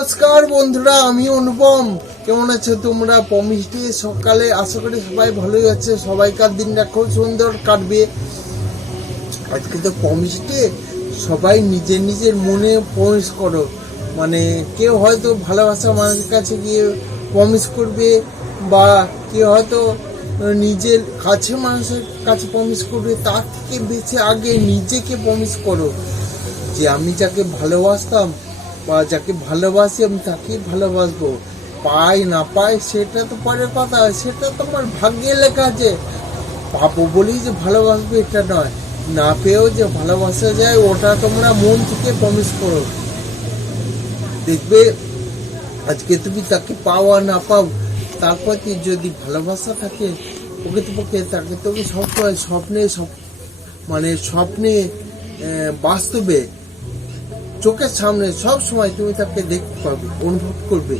নমস্কার বন্ধুরা, আমি অনুপম। কেমন আছো তোমরা? প্রমিস ডে সকালে, আশা করি সবাই ভালোই আছে। সবাইকার দিনটা খুব সুন্দর কাটবে। আজকে তো প্রমিস ডে, সবাই নিজের নিজের মনে প্রমিস করো। মানে কেউ হয়তো ভালোবাসা মানুষের কাছে গিয়ে প্রমিস করবে, বা কেউ হয়তো নিজের কাছে মানুষের কাছে প্রমিস করবে। তার থেকে বেশি আগে নিজেকে প্রমিস করো যে আমি যাকে ভালোবাসতাম বা যাকে ভালোবাসি আমি তাকেই ভালোবাসবো। পাই না পাই সেটা তো পরের কথা, সেটা তোমার ভাগ্যে লেখা আছে। পাবো বলেই যে ভালোবাসবে এটা নয়, না পেয়েও যে ভালোবাসা যায় ওটা তোমরা মন থেকে প্রমিস করো। দেখবে আজকে তুমি তাকে পাও আর না পাও, তারপর যদি ভালোবাসা থাকে প্রকৃতপক্ষে তাকে তুমি সবসময় স্বপ্নে বাস্তবে চোখের সামনে সব সময় তুমি তাকে দেখতে পাবে, অনুভব করবে।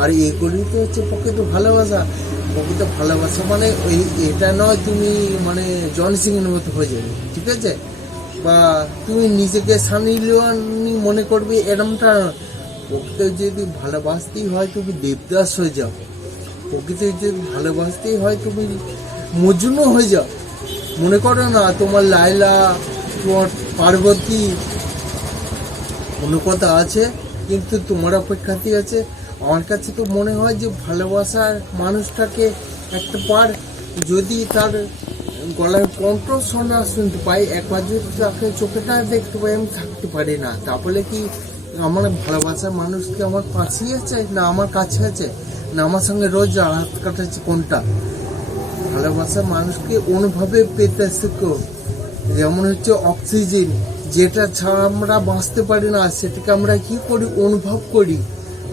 আর এগুলি তো হচ্ছে প্রকৃত ভালোবাসা। প্রকৃত ভালোবাসা মানে এটা নয় তুমি জন সিং এর মতো হয়ে যাবে, ঠিক আছে, বা তুমি নিজেকে সানি লিওনি মনে করবে, এরমটা নয়। প্রকৃত যদি ভালোবাসতেই হয় তুমি দেবদাস হয়ে যাও। প্রকৃত যদি ভালোবাসতেই হয় তুমি মজনু হয়ে যাও। মনে করো না তোমার লাইলা, তোমার পার্বতী কোনো কথা আছে, কিন্তু তোমার অপেক্ষাতেই আছে। আমার কাছে তো মনে হয় যে ভালোবাসার মানুষটাকে একটা বার যদি তার গলার কণ্ঠ শুনতে পাই, একবার যদি তাকে চোখেটা দেখতে পাই, আমি থাকতে পারি না। তাহলে কি আমার ভালোবাসার মানুষকে আমার পাশেই আছে, না আমার কাছে আছে, না আমার সঙ্গে রোজ হাত কাটাচ্ছে? কোনটা? ভালোবাসার মানুষকে অনুভবে পেতে শেখো। যেমন হচ্ছে অক্সিজেন, যেটা ছাড়া আমরা বাঁচতে পারি না, সেটাকে আমরা কি করি? অনুভব করি।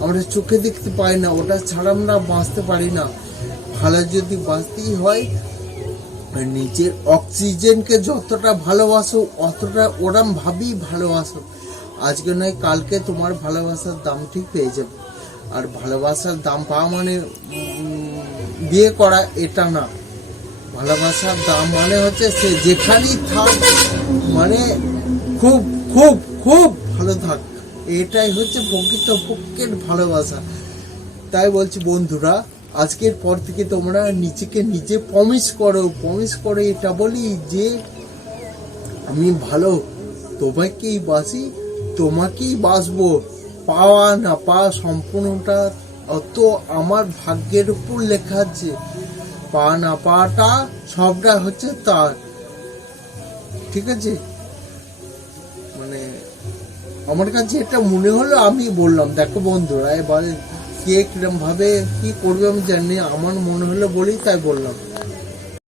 আমরা চোখে দেখতে পাই না, ওটা ছাড়া আমরা বাঁচতে পারি না। ভালো যদি বাঁচতেই হয় নিজের অক্সিজেনকে যতটা ভালোবাসো অতটা ওরম ভাবেই ভালোবাসো। আজকে নয় কালকে তোমার ভালোবাসার দাম ঠিক পেয়ে যাবে। আর ভালোবাসার দাম পাওয়া মানে বিয়ে করা এটা না। ভালোবাসার দাম মানে হচ্ছে সে যেখানেই থাক, মানে খুব খুব খুব ভালো থাক। এটাই হচ্ছে প্রকৃতপক্ষের ভালোবাসা। তাই বলছি বন্ধুরা, আজকের পর থেকে তোমরা নিজেকে নিজে প্রমিস করো এটা বলি যে আমি ভালো, তোমাকেই বাসি, তোমাকেই বাসবো। পাওয়া না পাওয়া সম্পূর্ণটা অত আমার ভাগ্যের উপর লেখা আছে। পাওয়া না পাওয়াটা সবটা হচ্ছে তার, ঠিক আছে। আমার কাছে এটা মনে হলো আমি বললাম। দেখো বন্ধুরা, এবার কে কিরম ভাবে কি করবে আমি জানি, আমার মনে হলো বলেই তাই বললাম।